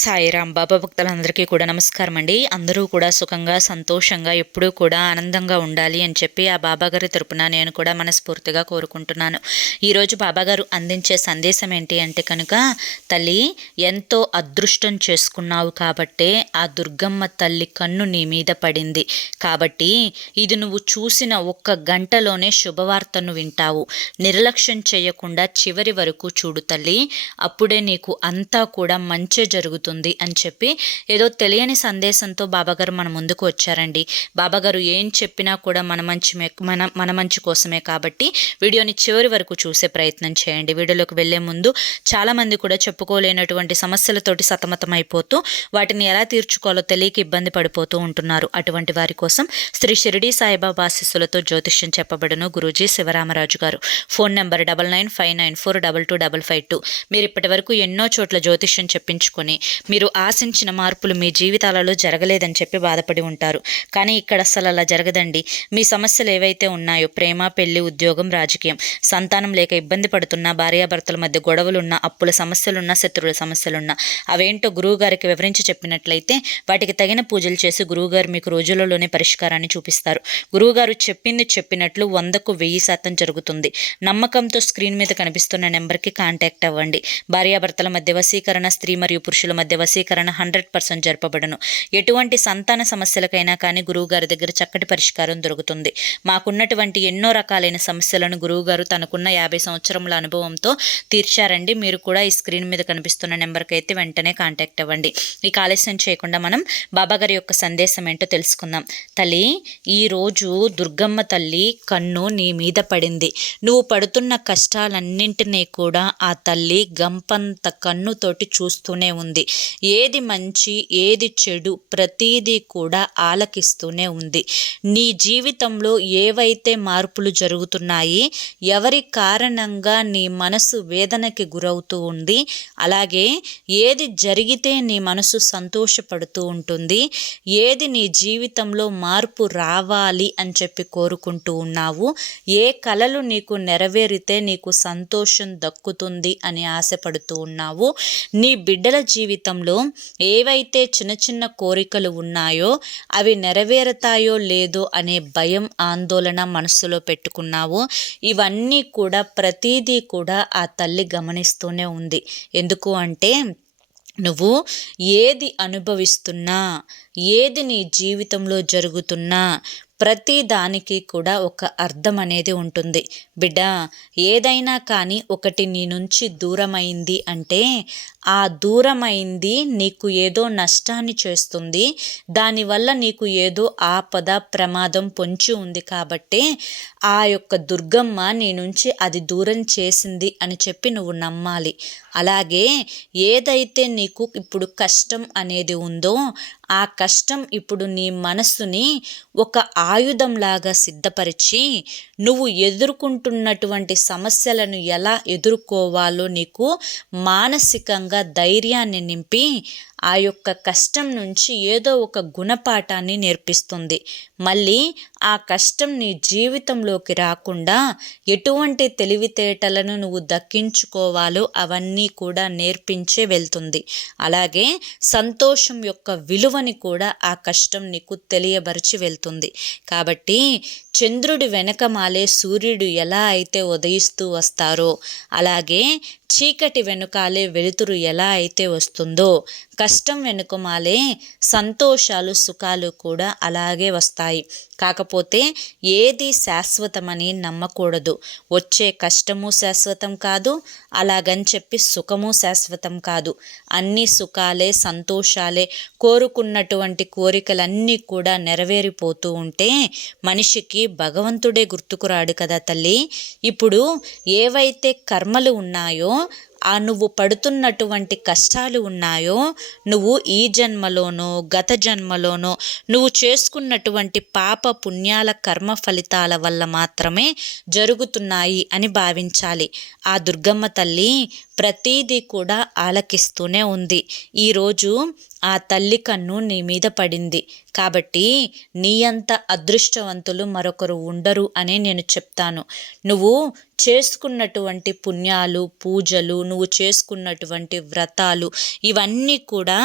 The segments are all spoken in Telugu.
సాయిరాం. బాబా భక్తులందరికీ కూడా నమస్కారం అండి. అందరూ కూడా సుఖంగా సంతోషంగా ఎప్పుడూ కూడా ఆనందంగా ఉండాలి అని చెప్పి ఆ బాబాగారి తరపున నేను కూడా మనస్ఫూర్తిగా కోరుకుంటున్నాను. ఈరోజు బాబాగారు అందించే సందేశం ఏంటి అంటే కనుక, తల్లి ఎంతో అదృష్టం చేసుకున్నావు కాబట్టే ఆ దుర్గమ్మ తల్లి కన్ను నీ మీద పడింది. కాబట్టి ఇది నువ్వు చూసిన ఒక్క గంటలోనే శుభవార్తను వింటావు. నిర్లక్ష్యం చేయకుండా చివరి వరకు చూడు తల్లి, అప్పుడే నీకు అంతా కూడా మంచి జరుగుతుంది అని చెప్పి ఏదో తెలియని సందేశంతో బాబాగారు మన ముందుకు వచ్చారండి. బాబాగారు ఏం చెప్పినా కూడా మన మంచి కోసమే కాబట్టి వీడియోని చివరి వరకు చూసే ప్రయత్నం చేయండి. వీడియోలోకి వెళ్లే ముందు చాలామంది కూడా చెప్పుకోలేనటువంటి సమస్యలతోటి సతమతమైపోతూ వాటిని ఎలా తీర్చుకోవాలో తెలియక ఇబ్బంది పడిపోతూ ఉంటున్నారు. అటువంటి వారి కోసం శ్రీ షిరిడి సాయిబాబా ఆశీస్సులతో జ్యోతిష్యం చెప్పబడును గురూజీ శివరామరాజు గారు. Phone number 9959425552. మీరు ఇప్పటి వరకు ఎన్నో చోట్ల జ్యోతిష్యం చెప్పించుకొని మీరు ఆశించిన మార్పులు మీ జీవితాలలో జరగలేదని చెప్పి బాధపడి ఉంటారు. కానీ ఇక్కడ అసలు అలా జరగదండి. మీ సమస్యలు ఏవైతే ఉన్నాయో, ప్రేమ, పెళ్లి, ఉద్యోగం, రాజకీయం, సంతానం లేక ఇబ్బంది పడుతున్నా, భార్యాభర్తల మధ్య గొడవలున్నా, అప్పుల సమస్యలున్నా, శత్రువుల సమస్యలున్నా, అవేంటో గురువుగారికి వివరించి చెప్పినట్లయితే వాటికి తగిన పూజలు చేసి గురువుగారు మీకు రోజులలోనే పరిష్కారాన్ని చూపిస్తారు. గురువుగారు చెప్పింది చెప్పినట్లు 100కు 1000% జరుగుతుంది. నమ్మకంతో స్క్రీన్ మీద కనిపిస్తున్న నెంబర్కి కాంటాక్ట్ అవ్వండి. భార్యాభర్తల మధ్య వశీకరణ, స్త్రీ మరియు పురుషుల మధ్య వశీకరణ 100% జరపబడును. ఎటువంటి సంతాన సమస్యలకైనా కానీ గురువుగారి దగ్గర చక్కటి పరిష్కారం దొరుకుతుంది. మాకున్నటువంటి ఎన్నో రకాలైన సమస్యలను గురువుగారు తనకున్న 50 సంవత్సరముల అనుభవంతో తీర్చారండి. మీరు కూడా ఈ స్క్రీన్ మీద కనిపిస్తున్న నెంబర్కి అయితే వెంటనే కాంటాక్ట్ అవ్వండి. ఇక ఆలస్యం చేయకుండా మనం బాబాగారి యొక్క సందేశం ఏంటో తెలుసుకుందాం. తల్లి, ఈరోజు దుర్గమ్మ తల్లి కన్ను నీ మీద పడింది. నువ్వు పడుతున్న కష్టాలన్నింటినీ కూడా ఆ తల్లి గంపంత కన్నుతోటి చూస్తూనే ఉంది. ఏది మంచి ఏది చెడు ప్రతీదీ కూడా ఆలకిస్తూనే ఉంది. నీ జీవితంలో ఏవైతే మార్పులు జరుగుతున్నాయి, ఎవరి కారణంగా నీ మనసు వేదనకి గురవుతూ ఉంది, అలాగే ఏది జరిగితే నీ మనసు సంతోషపడుతూ ఉంటుంది, ఏది నీ జీవితంలో మార్పు రావాలి అని చెప్పి కోరుకుంటూ ఉన్నావు, ఏ కలలు నీకు నెరవేరితే నీకు సంతోషం దక్కుతుంది అని ఆశపడుతూ ఉన్నావు, నీ బిడ్డల జీవితంలో ఏవైతే చిన్న చిన్న కోరికలు ఉన్నాయో అవి నెరవేరుతాయో లేదో అనే భయం, ఆందోళన మనసులో పెట్టుకున్నావు. ఇవన్నీ కూడా ప్రతిదీ కూడా ఆ తల్లి గమనిస్తూనే ఉంది. ఎందుకు అంటే, నువ్వు ఏది అనుభవిస్తున్నా, ఏది నీ జీవితంలో జరుగుతున్నా ప్రతి దానికి కూడా ఒక అర్థం అనేది ఉంటుంది. బిడ్డ, ఏదైనా కానీ ఒకటి నీ నుంచి దూరమైంది అంటే ఆ దూరమైంది నీకు ఏదో నష్టాన్ని చేస్తుంది, దానివల్ల నీకు ఏదో ఆపద, ప్రమాదం పొంచి ఉంది కాబట్టే ఆ యొక్క దుర్గమ్మ నీ నుంచి అది దూరం చేసింది అని చెప్పి నువ్వు నమ్మాలి. అలాగే ఏదైతే నీకు ఇప్పుడు కష్టం అనేది ఉందో ఆ కష్టం ఇప్పుడు నీ మనస్సుని ఒక ఆయుధంలాగా సిద్ధపరిచి నువ్వు ఎదుర్కొంటున్నటువంటి సమస్యలను ఎలా ఎదుర్కోవాలో నీకు మానసికంగా ధైర్యాన్ని నింపి ఆ యొక్క కష్టం నుంచి ఏదో ఒక గుణపాఠాన్ని నేర్పిస్తుంది. మళ్ళీ ఆ కష్టం నీ జీవితంలోకి రాకుండా ఎటువంటి తెలివితేటలను నువ్వు దక్కించుకోవాలో అవన్నీ కూడా నేర్పించే వెళ్తుంది. అలాగే సంతోషం యొక్క విలువని కూడా ఆ కష్టం నీకు తెలియబరిచి వెళ్తుంది. కాబట్టి చంద్రుడి వెనకమాలే సూర్యుడు ఎలా అయితే ఉదయిస్తూ వస్తారో, అలాగే చీకటి వెనుకాలే వెలుతురు ఎలా అయితే వస్తుందో, కష్టం వెనుకమాలే సంతోషాలు, సుఖాలు కూడా అలాగే వస్తాయి. కాకపోతే ఏది శాశ్వతమని నమ్మకూడదు. వచ్చే కష్టము శాశ్వతం కాదు, అలాగని చెప్పి సుఖము శాశ్వతం కాదు. అన్ని సుఖాలే, సంతోషాలే, కోరుకున్నటువంటి కోరికలన్నీ కూడా నెరవేరిపోతూ ఉంటే మనిషికి భగవంతుడే గుర్తుకు రాడు కదా తల్లి. ఇప్పుడు ఏవైతే కర్మలు ఉన్నాయో, ఆ నువ్వు పడుతున్నటువంటి కష్టాలు ఉన్నాయో, నువ్వు ఈ జన్మలోనో గత జన్మలోనో నువ్వు చేసుకున్నటువంటి పాప పుణ్యాల కర్మ ఫలితాల వల్ల మాత్రమే జరుగుతున్నాయి అని భావించాలి. ఆ దుర్గమ్మ తల్లి ప్రతీదీ కూడా ఆలకిస్తూనే ఉంది. ఈరోజు ఆ తల్లి కన్ను నీ మీద పడింది కాబట్టి నీ అంత అదృష్టవంతులు మరొకరు ఉండరు అని నేను చెప్తాను. నువ్వు చేసుకున్నటువంటి పుణ్యాలు, పూజలు, నువ్వు చేసుకున్నటువంటి వ్రతాలు ఇవన్నీ కూడా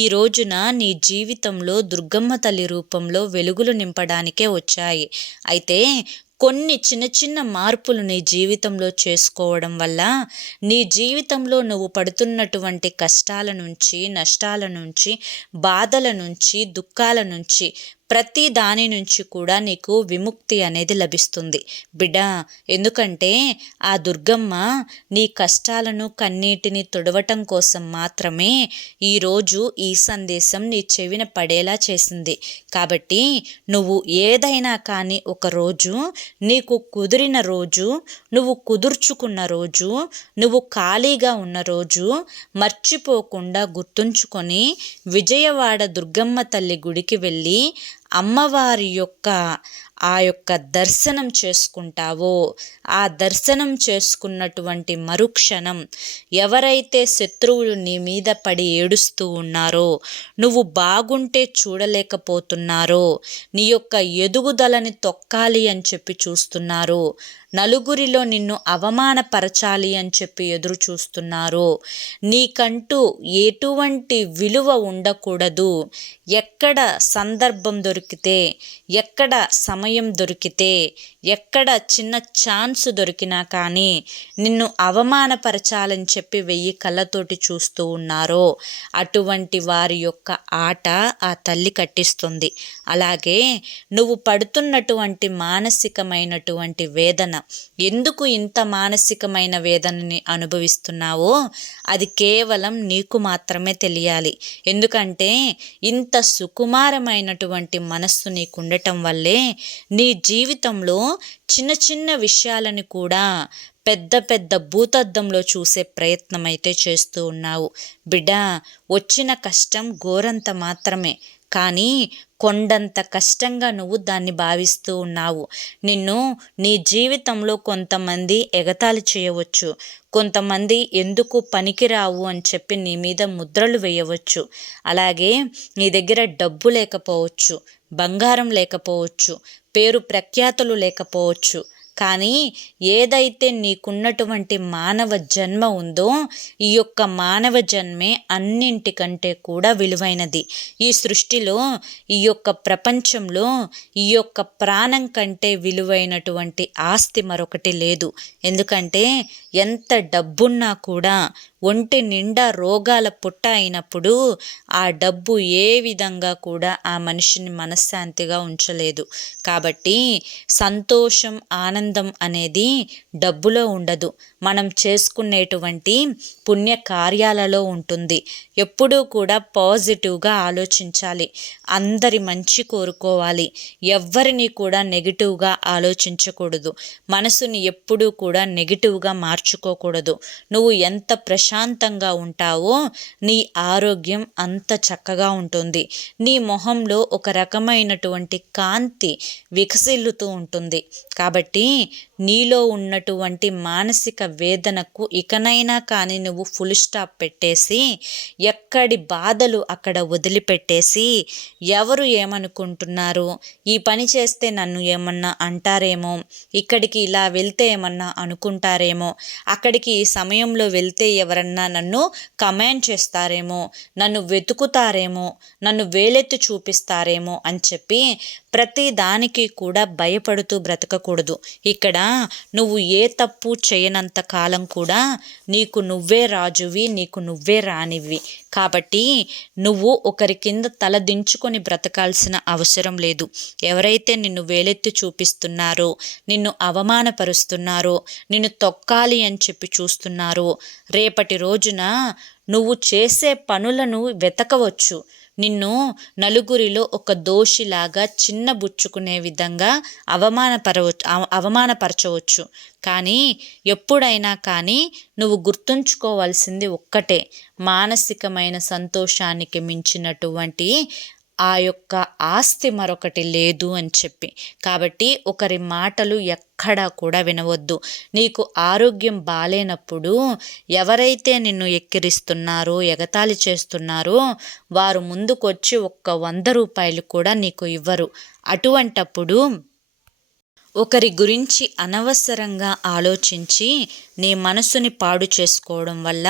ఈ రోజున నీ జీవితంలో దుర్గమ్మ తల్లి రూపంలో వెలుగులు నింపడానికే వచ్చాయి. అయితే కొన్ని చిన్న చిన్న మార్పులు నీ జీవితంలో చేసుకోవడం వల్ల నీ జీవితంలో నువ్వు పడుతున్నటువంటి కష్టాల నుంచి, నష్టాల నుంచి, బాధల నుంచి, దుఃఖాల నుంచి, ప్రతి దాని నుంచి కూడా నీకు విముక్తి అనేది లభిస్తుంది బిడ్డ. ఎందుకంటే ఆ దుర్గమ్మ నీ కష్టాలను, కన్నీటిని తుడవటం కోసం మాత్రమే ఈరోజు ఈ సందేశం నీ చెవిన పడేలా చేసింది. కాబట్టి నువ్వు ఏదైనా కానీ ఒకరోజు నీకు కుదిరిన రోజు, నువ్వు కుదుర్చుకున్న రోజు, నువ్వు ఖాళీగా ఉన్న రోజు మర్చిపోకుండా గుర్తుంచుకొని విజయవాడ దుర్గమ్మ తల్లి గుడికి వెళ్ళి అమ్మవారి యొక్క ఆ యొక్క దర్శనం చేసుకుంటావో, ఆ దర్శనం చేసుకున్నటువంటి మరుక్షణం ఎవరైతే శత్రువులు నీ మీద పడి ఏడుస్తూ ఉన్నారో, నువ్వు బాగుంటే చూడలేకపోతున్నారో, నీ యొక్క ఎదుగుదలని తొక్కాలి అని చెప్పి చూస్తున్నారో, నలుగురిలో నిన్ను అవమానపరచాలి అని చెప్పి ఎదురు చూస్తున్నారు, నీకంటూ ఎటువంటి విలువ ఉండకూడదు, ఎక్కడ సందర్భం దొరికితే, ఎక్కడ సమయం దొరికితే, ఎక్కడ చిన్న ఛాన్స్ దొరికినా కానీ నిన్ను అవమానపరచాలని చెప్పి 1000 కళ్ళతోటి చూస్తూ ఉన్నారో అటువంటి వారి యొక్క ఆట ఆ తల్లి కట్టిస్తుంది. అలాగే నువ్వు పడుతున్నటువంటి మానసికమైనటువంటి వేదన, ఎందుకు ఇంత మానసికమైన వేదనని అనుభవిస్తున్నావో అది కేవలం నీకు మాత్రమే తెలియాలి. ఎందుకంటే ఇంత సుకుమారమైనటువంటి మనస్సు నీకు ఉండటం వల్లే నీ జీవితంలో చిన్న చిన్న విషయాలను కూడా పెద్ద పెద్ద భూతద్దంలో చూసే ప్రయత్నం అయితే చేస్తూ ఉన్నావు బిడ్డ. వచ్చిన కష్టం గోరంత మాత్రమే, కానీ కొండంత కష్టంగా నువ్వు దాన్ని భావిస్తూ ఉన్నావు. నిన్ను నీ జీవితంలో కొంతమంది ఎగతాళి చేయవచ్చు, కొంతమంది ఎందుకు పనికిరావు అని చెప్పి నీ మీద ముద్రలు వేయవచ్చు. అలాగే నీ దగ్గర డబ్బు లేకపోవచ్చు, బంగారం లేకపోవచ్చు, పేరు ప్రఖ్యాతులు లేకపోవచ్చు, కానీ ఏదైతే నీకున్నటువంటి మానవ జన్మ ఉందో ఈ యొక్క మానవ జన్మే అన్నింటికంటే కూడా విలువైనది. ఈ సృష్టిలో, ఈ యొక్క ప్రపంచంలో ఈ యొక్క ప్రాణం కంటే విలువైనటువంటి ఆస్తి మరొకటి లేదు. ఎందుకంటే ఎంత డబ్బున్నా కూడా ఒంటి నిండా రోగాల పుట్ట అయినప్పుడు ఆ డబ్బు ఏ విధంగా కూడా ఆ మనిషిని మనశ్శాంతిగా ఉంచలేదు. కాబట్టి సంతోషం, ఆనందం అనేది డబ్బులో ఉండదు, మనం చేసుకునేటువంటి పుణ్య కార్యాలలో ఉంటుంది. ఎప్పుడూ కూడా పాజిటివ్గా ఆలోచించాలి, అందరి మంచి కోరుకోవాలి, ఎవ్వరిని కూడా నెగిటివ్గా ఆలోచించకూడదు, మనసుని ఎప్పుడూ కూడా నెగిటివ్గా మార్చుకోకూడదు. నువ్వు ఎంత ప్రశాంతంగా ఉంటావో నీ ఆరోగ్యం అంత చక్కగా ఉంటుంది. నీ మొహంలో ఒక రకమైనటువంటి కాంతి వికసిల్లుతూ ఉంటుంది. కాబట్టి నీలో ఉన్నటువంటి మానసిక వేదనకు ఇకనైనా కానీ నువ్వు ఫుల్ స్టాప్ పెట్టేసి, ఎక్కడి బాధలు అక్కడ వదిలిపెట్టేసి, ఎవరు ఏమనుకుంటున్నారు, ఈ పని చేస్తే నన్ను ఏమన్నా అంటారేమో, ఇక్కడికి ఇలా వెళ్తే ఏమన్నా అనుకుంటారేమో, అక్కడికి ఈ సమయంలో వెళ్తే ఎవరన్నా నన్ను కమెంట్ చేస్తారేమో, నన్ను వెతుకుతారేమో, నన్ను వేలెత్తి చూపిస్తారేమో అని చెప్పి ప్రతి దానికి కూడా భయపడుతూ బ్రతకకూడదు. ఇక్కడ నువ్వు ఏ తప్పు చేయనంత కాలం కూడా నీకు నువ్వే రాజువి, నీకు నువ్వే రానివి. కాబట్టి నువ్వు ఒకరి కింద తల దించుకొని బ్రతకాల్సిన అవసరం లేదు. ఎవరైతే నిన్ను వేలెత్తి చూపిస్తున్నారో, నిన్ను అవమానపరుస్తున్నారో, నిన్ను తొక్కాలి అని చెప్పి చూస్తున్నారో, రేపటి రోజున నువ్వు చేసే పనులను వెతకవచ్చు, నిన్ను నలుగురిలో ఒక దోషిలాగా చిన్నబుచ్చుకునే విధంగా అవమానపరచవచ్చు. కానీ ఎప్పుడైనా కానీ నువ్వు గుర్తుంచుకోవాల్సింది ఒక్కటే, మానసికమైన సంతోషానికి మించినటువంటి ఆ యొక్క ఆస్తి మరొకటి లేదు అని చెప్పి. కాబట్టి ఒకరి మాటలు ఎక్కడా కూడా వినవద్దు. నీకు ఆరోగ్యం బాలేనప్పుడు ఎవరైతే నిన్ను ఎక్కిరిస్తున్నారో, ఎగతాళి చేస్తున్నారో వారు ముందుకొచ్చి ఒక్క 100 రూపాయలు కూడా నీకు ఇవ్వరు. అటువంటప్పుడు ఒకరి గురించి అనవసరంగా ఆలోచించి నీ మనసుని పాడు చేసుకోవడం వల్ల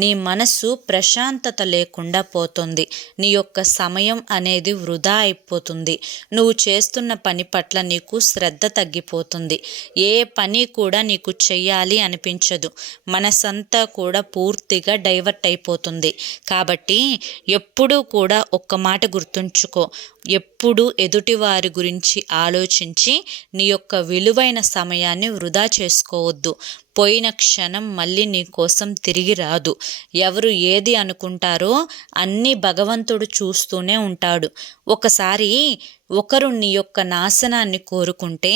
నీ మనసు ప్రశాంతత లేకుండా పోతుంది. నీ యొక్క సమయం అనేది వృధా అయిపోతుంది. నువ్వు చేస్తున్న పని పట్ల నీకు శ్రద్ధ తగ్గిపోతుంది. ఏ పని కూడా నీకు చెయ్యాలి అనిపించదు. మనసంతా కూడా పూర్తిగా డైవర్ట్ అయిపోతుంది. కాబట్టి ఎప్పుడూ కూడా ఒక్క మాట గుర్తుంచుకో, ఎప్పుడు ఎదుటివారి గురించి ఆలోచించి నీ యొక్క విలువైన సమయాన్ని వృధా చేసుకోవద్దు. పోయిన క్షణం మళ్ళీ నీ కోసం తిరిగి రాదు. ఎవరు ఏది అనుకుంటారో అన్నీ భగవంతుడు చూస్తూనే ఉంటాడు. ఒకసారి ఒకరు నీ యొక్క నాశనాన్ని కోరుకుంటే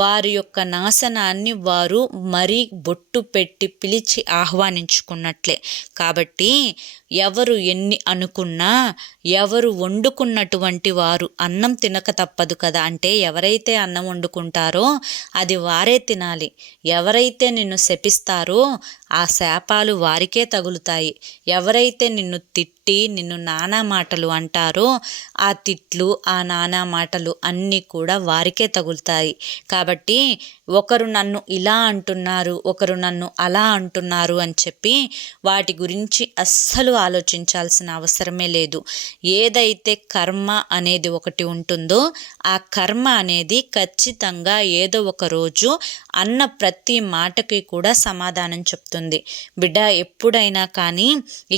వారి యొక్క నాశనాన్ని వారు మరీ బొట్టు పెట్టి పిలిచి ఆహ్వానించుకున్నట్లే. కాబట్టి ఎవరు ఎన్ని అనుకున్నా, ఎవరు వండుకున్నటువంటి వారు అన్నం తినక తప్పదు కదా. అంటే ఎవరైతే అన్నం వండుకుంటారో అది వారే తినాలి. ఎవరైతే నిన్ను శపిస్తారో ఆ శాపాలు వారికే తగులుతాయి. ఎవరైతే నిన్ను తిట్టి నిన్ను నానా మాటలు అంటారో ఆ తిట్లు, ఆ నానా మాటలు అన్నీ కూడా వారికే తగులుతాయి. కాబట్టి ఒకరు నన్ను ఇలా అంటున్నారు, ఒకరు నన్ను అలా అంటున్నారు అని చెప్పి వాటి గురించి అస్సలు ఆలోచించాల్సిన అవసరమే లేదు. ఏదైతే కర్మ అనేది ఒకటి ఉంటుందో ఆ కర్మ అనేది ఖచ్చితంగా ఏదో ఒక రోజు అన్న ప్రతి మాటకి కూడా సమాధానం చెప్తుంది. బిడ్డ, ఎప్పుడైనా కానీ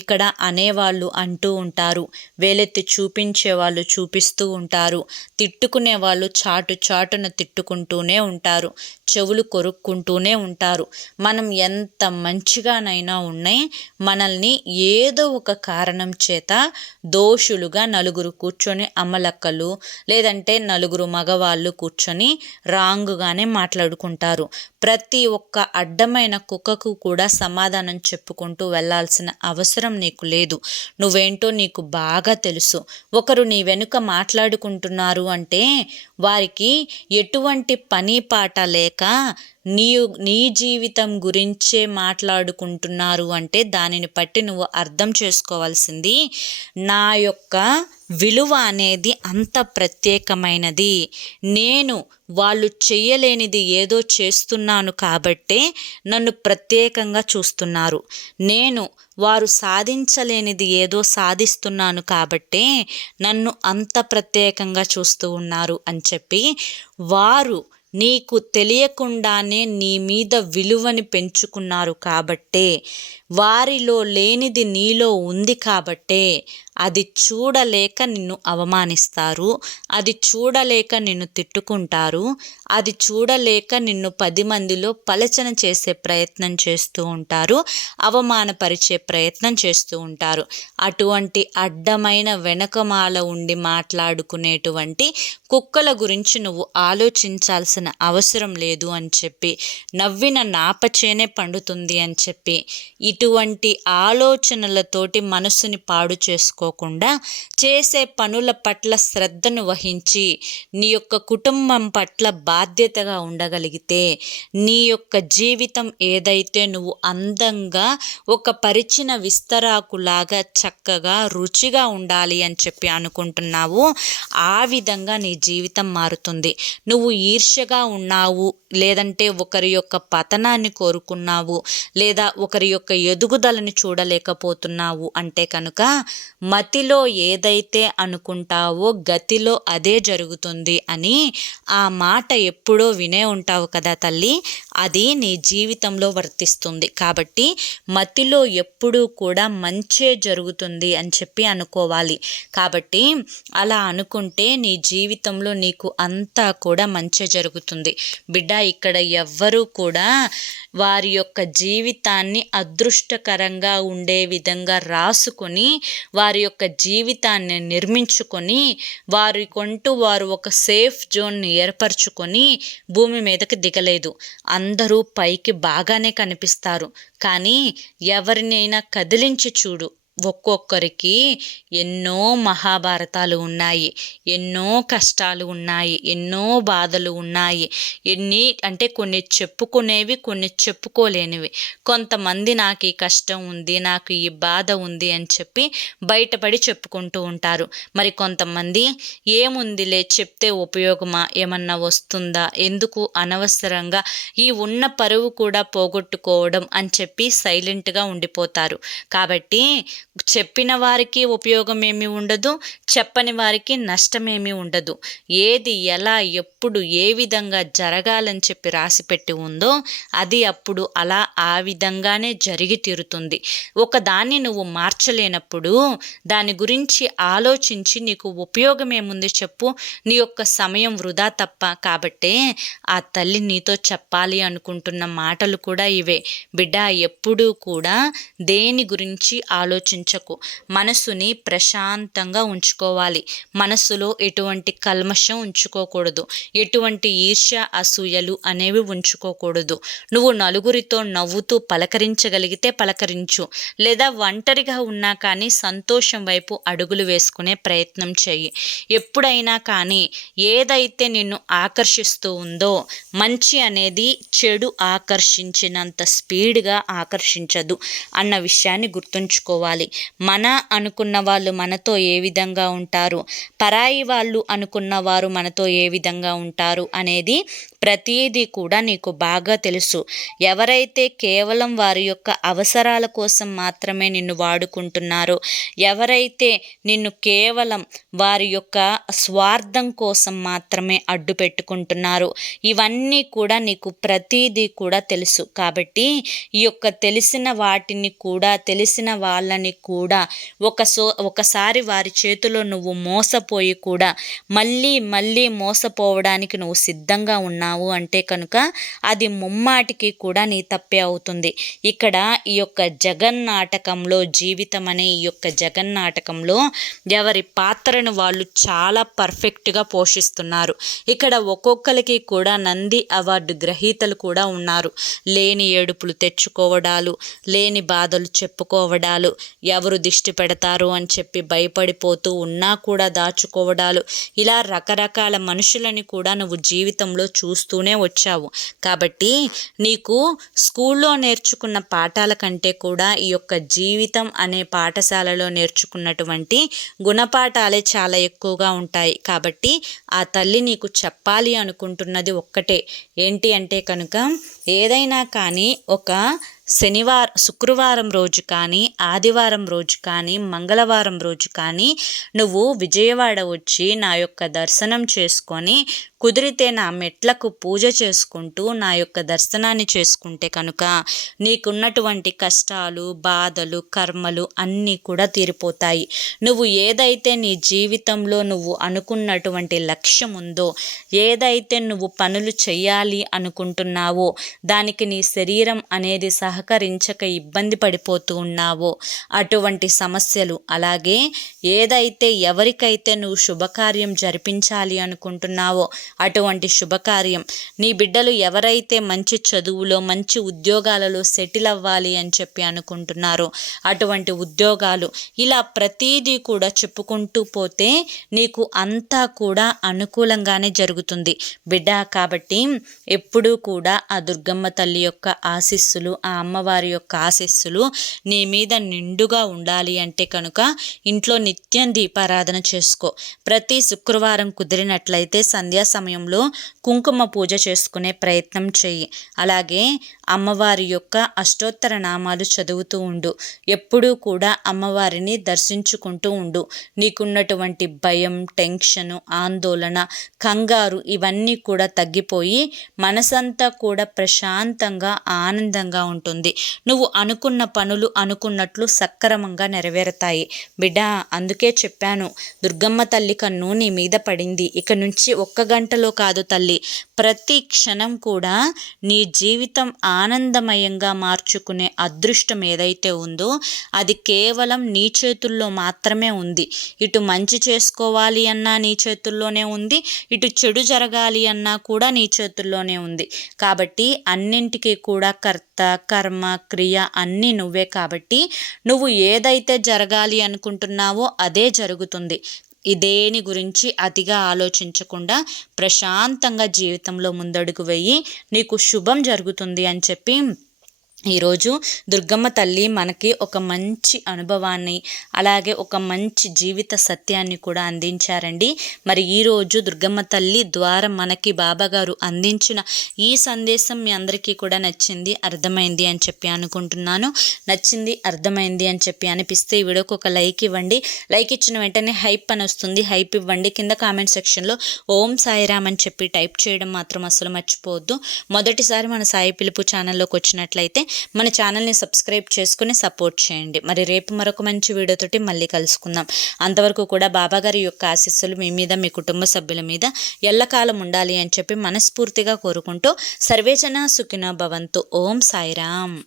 ఇక్కడ అనేవాళ్ళు అంటూ ఉంటారు, వేలెత్తి చూపించే వాళ్ళు చూపిస్తూ ఉంటారు, తిట్టుకునే వాళ్ళు చాటున తిట్టుకుంటూనే ఉంటారు, చెవులు కొరుక్కుంటూనే ఉంటారు. మనం ఎంత మంచిగానైనా ఉన్నాయి, మనల్ని ఏదో ఒక కారణం చేత దోషులుగా నలుగురు కూర్చొని అమ్మలక్కలు లేదంటే నలుగురు మగవాళ్ళు కూర్చొని రాంగుగానే మాట్లాడుకుంటారు. ప్రతి ఒక్క అడ్డమైన కుక్కకు కూడా సమాధానం చెప్పుకుంటూ వెళ్ళాల్సిన అవసరం నీకు లేదు. నువ్వేంటో నీకు బాగా తెలుసు. ఒకరు నీ వెనుక మాట్లాడుకుంటున్నారు అంటే వారికి ఎటువంటి పని పాట లేక నీ జీవితం గురించే మాట్లాడుకుంటున్నారు అంటే దానిని బట్టి నువ్వు అర్థం చేసుకోవాల్సింది, నా యొక్క విలువ అనేది అంత ప్రత్యేకమైనది. నేను వాళ్ళు చెయ్యలేనిది ఏదో చేస్తున్నాను కాబట్టే నన్ను ప్రత్యేకంగా చూస్తున్నారు. నేను వారు సాధించలేనిది ఏదో సాధిస్తున్నాను కాబట్టే నన్ను అంత ప్రత్యేకంగా చూస్తూ ఉన్నారు అని చెప్పి వారు నీకు తెలియకుండానే నీ మీద విలువని పెంచుకున్నారు కాబట్టే, వారిలో లేనిది నీలో ఉంది కాబట్టే అది చూడలేక నిన్ను అవమానిస్తారు, అది చూడలేక నిన్ను తిట్టుకుంటారు, అది చూడలేక నిన్ను 10 మందిలో పలచన చేసే ప్రయత్నం చేస్తూ ఉంటారు, అవమానపరిచే ప్రయత్నం చేస్తూ ఉంటారు. అటువంటి అడ్డమైన వెనకమాల ఉండి మాట్లాడుకునేటువంటి కుక్కల గురించి నువ్వు ఆలోచించాల్సిన అవసరం లేదు అని చెప్పి, నవ్విన నాపచేనే పండుతుంది అని చెప్పి, ఇటువంటి ఆలోచనలతోటి మనసుని పాడు చేసుకోకుండా చేసే పనుల పట్ల శ్రద్ధను వహించి నీ యొక్క కుటుంబం పట్ల బాధ్యతగా ఉండగలిగితే నీ యొక్క జీవితం ఏదైతే నువ్వు అందంగా ఒక పరిచిన విస్తరాకులాగా చక్కగా రుచిగా ఉండాలి అని చెప్పి అనుకుంటున్నావు, ఆ విధంగా నీ జీవితం మారుతుంది. నువ్వు ఈర్ష్యగా ఉన్నావు, లేదంటే ఒకరి యొక్క పతనాన్ని కోరుకున్నావు, లేదా ఒకరి యొక్క ఎదుగుదలని చూడలేకపోతున్నావు అంటే కనుక మతిలో ఏదైతే అనుకుంటావో గతిలో అదే జరుగుతుంది అని ఆ మాట ఎప్పుడో వినే ఉంటావు కదా తల్లి. అది నీ జీవితంలో వర్తిస్తుంది. కాబట్టి మతిలో ఎప్పుడూ కూడా మంచే జరుగుతుంది అని చెప్పి అనుకోవాలి. కాబట్టి అలా అనుకుంటే నీ జీవితంలో నీకు అంతా కూడా మంచే జరుగుతుంది. బిడ్డ, ఇక్కడ ఎవ్వరూ కూడా వారి యొక్క జీవితాన్ని అదృష్టకరంగా ఉండే విధంగా రాసుకొని వారి యొక్క జీవితాన్ని నిర్మించుకొని వారు ఒక సేఫ్ జోన్ని ఏర్పరచుకొని భూమి మీదకి దిగలేదు. అందరూ పైకి బాగానే కనిపిస్తారు, కానీ ఎవరినైనా కదిలించి చూడు, ఒక్కొక్కరికి ఎన్నో మహాభారతాలు ఉన్నాయి, ఎన్నో కష్టాలు ఉన్నాయి, ఎన్నో బాధలు ఉన్నాయి. కొన్ని చెప్పుకునేవి, కొన్ని చెప్పుకోలేనివి. కొంతమంది నాకు ఈ కష్టం ఉంది, నాకు ఈ బాధ ఉంది అని చెప్పి బయటపడి చెప్పుకుంటూ ఉంటారు. మరి కొంతమంది ఏముందిలే చెప్తే ఉపయోగమా, ఏమన్నా వస్తుందా, ఎందుకు అనవసరంగా ఈ ఉన్న పరువు కూడా పోగొట్టుకోవడం అని చెప్పి సైలెంట్గా ఉండిపోతారు. కాబట్టి చెప్పిన వారికి ఉపయోగం ఏమీ ఉండదు, చెప్పని వారికి నష్టమేమీ ఉండదు. ఏది ఎలా ఎప్పుడు ఏ విధంగా జరగాలని చెప్పి రాసిపెట్టి ఉందో అది అప్పుడు అలా ఆ విధంగానే జరిగి తీరుతుంది. ఒకదాన్ని నువ్వు మార్చలేనప్పుడు దాని గురించి ఆలోచించి నీకు ఉపయోగం ఏముంది చెప్పు? నీ యొక్క సమయం వృధా తప్ప. కాబట్టే ఆ తల్లి నీతో చెప్పాలి అనుకుంటున్న మాటలు కూడా ఇవే. బిడ్డ, ఎప్పుడూ కూడా దేని గురించి ఆలోచించకు, మనసుని ప్రశాంతంగా ఉంచుకోవాలి. మనసులో ఎటువంటి కల్మషం ఉంచుకోకూడదు, ఎటువంటి ఈర్ష్య అసూయలు అనేవి ఉంచుకోకూడదు. నువ్వు నలుగురితో నవ్వుతూ పలకరించగలిగితే పలకరించు, లేదా ఒంటరిగా ఉన్నా కానీ సంతోషం వైపు అడుగులు వేసుకునే ప్రయత్నం చెయ్యి. ఎప్పుడైనా కానీ ఏదైతే నిన్ను ఆకర్షిస్తూ ఉందో, మంచి అనేది చెడు ఆకర్షించినంత స్పీడ్గా ఆకర్షించదు అన్న విషయాన్ని గుర్తుంచుకోవాలి. మన అనుకున్న వాళ్ళు మనతో ఏ విధంగా ఉంటారు, పరాయి వాళ్ళు అనుకున్న వారు మనతో ఏ విధంగా ఉంటారు అనేది ప్రతిదీ కూడా నీకు బాగా తెలుసు. ఎవరైతే కేవలం వారి యొక్క అవసరాల కోసం మాత్రమే నిన్ను వాడుకుంటున్నారో, ఎవరైతే నిన్ను కేవలం వారి యొక్క స్వార్థం కోసం మాత్రమే అడ్డు పెట్టుకుంటున్నారో, ఇవన్నీ కూడా నీకు ప్రతిదీ కూడా తెలుసు. కాబట్టి ఈ యొక్క తెలిసిన వాటిని కూడా, తెలిసిన వాళ్ళని కూడా ఒకసారి వారి చేతిలో నువ్వు మోసపోయి కూడా మళ్ళీ మోసపోవడానికి నువ్వు సిద్ధంగా ఉన్నావు అంటే కనుక అది ముమ్మాటికి కూడా నీ తప్పే అవుతుంది. ఇక్కడ ఈ యొక్క జగన్నాటకంలో, జీవితం అనే ఈ యొక్క జగన్నాటకంలో ఎవరి పాత్రను వాళ్ళు చాలా పర్ఫెక్ట్గా పోషిస్తున్నారు. ఇక్కడ ఒక్కొక్కరికి కూడా నంది అవార్డు గ్రహీతలు కూడా ఉన్నారు. లేని ఏడుపులు తెచ్చుకోవడాలు, లేని బాధలు చెప్పుకోవడాలు, ఎవరు దిష్టి పెడతారు అని చెప్పి భయపడిపోతూ ఉన్నా కూడా దాచుకోవడాలు, ఇలా రకరకాల మనుషులని కూడా నువ్వు జీవితంలో చూస్తూనే వచ్చావు. కాబట్టి నీకు స్కూల్లో నేర్చుకున్న పాఠాల కంటే కూడా ఈ యొక్క జీవితం అనే పాఠశాలలో నేర్చుకున్నటువంటి గుణపాఠాలే చాలా ఎక్కువగా ఉంటాయి. కాబట్టి ఆ తల్లి నీకు చెప్పాలి అనుకుంటున్నది ఒక్కటే, ఏంటి అంటే కనుక ఏదైనా కానీ ఒక శుక్రవారం రోజు కానీ, ఆదివారం రోజు కానీ, మంగళవారం రోజు కానీ నువ్వు విజయవాడ వచ్చి నా యొక్క దర్శనం చేసుకొని, కుదిరితే నా మెట్లకు పూజ చేసుకుంటూ నా యొక్క దర్శనాన్ని చేసుకుంటే కనుక నీకున్నటువంటి కష్టాలు, బాధలు, కర్మలు అన్నీ కూడా తీరిపోతాయి. నువ్వు ఏదైతే నీ జీవితంలో నువ్వు అనుకున్నటువంటి లక్ష్యం ఉందో, ఏదైతే నువ్వు పనులు చేయాలి అనుకుంటున్నావో, దానికి నీ శరీరం అనేది సహకరించక ఇబ్బంది పడిపోతూ ఉన్నావో అటువంటి సమస్యలు, అలాగే ఏదైతే ఎవరికైతే నువ్వు శుభకార్యం జరిపించాలి అనుకుంటున్నావో అటువంటి శుభకార్యం, నీ బిడ్డలు ఎవరైతే మంచి చదువులో, మంచి ఉద్యోగాలలో సెటిల్ అవ్వాలి అని చెప్పి అనుకుంటున్నారో అటువంటి ఉద్యోగాలు, ఇలా ప్రతిదీ కూడా చెప్పుకుంటూ పోతే నీకు అంతా కూడా అనుకూలంగానే జరుగుతుంది బిడ్డ. కాబట్టి ఎప్పుడూ కూడా ఆ దుర్గమ్మ తల్లి యొక్క ఆశీస్సులు, ఆ అమ్మవారి యొక్క ఆశీస్సులు నీ మీద నిండుగా ఉండాలి అంటే కనుక ఇంట్లో నిత్యం దీపారాధన చేసుకో. ప్రతి శుక్రవారం కుదిరినట్లయితే సంధ్యా సమయంలో కుంకుమ పూజ చేసుకునే ప్రయత్నం చెయ్యి. అలాగే అమ్మవారి యొక్క అష్టోత్తర నామాలు చదువుతూ ఉండు. ఎప్పుడూ కూడా అమ్మవారిని దర్శించుకుంటూ ఉండు. నీకున్నటువంటి భయం, టెన్షను, ఆందోళన, కంగారు ఇవన్నీ కూడా తగ్గిపోయి మనసంతా కూడా ప్రశాంతంగా, ఆనందంగా ఉంటుంది. నువ్వు అనుకున్న పనులు అనుకున్నట్లు సక్రమంగా నెరవేరుతాయి బిడ్డ. అందుకే చెప్పాను, దుర్గమ్మ తల్లి కన్ను నీ మీద పడింది. ఇక నుంచి 1 గంటలో కాదు తల్లి, ప్రతి క్షణం కూడా నీ జీవితం ఆనందమయంగా మార్చుకునే అదృష్టం ఏదైతే ఉందో అది కేవలం నీ చేతుల్లో మాత్రమే ఉంది. ఇటు మంచి చేసుకోవాలి అన్నా నీ చేతుల్లోనే ఉంది, ఇటు చెడు జరగాలి అన్నా కూడా నీ చేతుల్లోనే ఉంది. కాబట్టి అన్నింటికీ కూడా కర్త, కర్మ, కర్మ క్రియ అన్నీ నువ్వే కాబట్టి నువ్వు ఏదైతే జరగాలి అనుకుంటున్నావో అదే జరుగుతుంది. దేని గురించి అతిగా ఆలోచించకుండా ప్రశాంతంగా జీవితంలో ముందడుగు వేయి, నీకు శుభం జరుగుతుంది అని చెప్పి ఈరోజు దుర్గమ్మ తల్లి మనకి ఒక మంచి అనుభవాన్ని, అలాగే ఒక మంచి జీవిత సత్యాన్ని కూడా అందించారండి. మరి ఈరోజు దుర్గమ్మ తల్లి ద్వారా మనకి బాబాగారు అందించిన ఈ సందేశం మీ అందరికీ కూడా నచ్చింది, అర్థమైంది అని చెప్పి అనుకుంటున్నాను. నచ్చింది, అర్థమైంది అని చెప్పి అనిపిస్తే ఈ వీడియోకి ఒక లైక్ ఇవ్వండి. లైక్ ఇచ్చిన వెంటనే హైప్ అని వస్తుంది, హైప్ ఇవ్వండి. కింద కామెంట్ సెక్షన్లో ఓం సాయిరామ్ అని చెప్పి టైప్ చేయడం మాత్రం అసలు మర్చిపోవద్దు. మొదటిసారి మన సాయి పిలుపు ఛానల్లోకి వచ్చినట్లయితే మన ఛానల్ని సబ్స్క్రైబ్ చేసుకుని సపోర్ట్ చేయండి. మరి రేపు మరొక మంచి వీడియోతోటి మళ్ళీ కలుసుకుందాం. అంతవరకు కూడా బాబాగారి యొక్క ఆశీస్సులు మీ మీద, మీ కుటుంబ సభ్యుల మీద ఎల్లకాలం ఉండాలి అని చెప్పి మనస్ఫూర్తిగా కోరుకుంటూ సర్వేజన సుఖినో భవంతు. ఓం సాయిరామ్.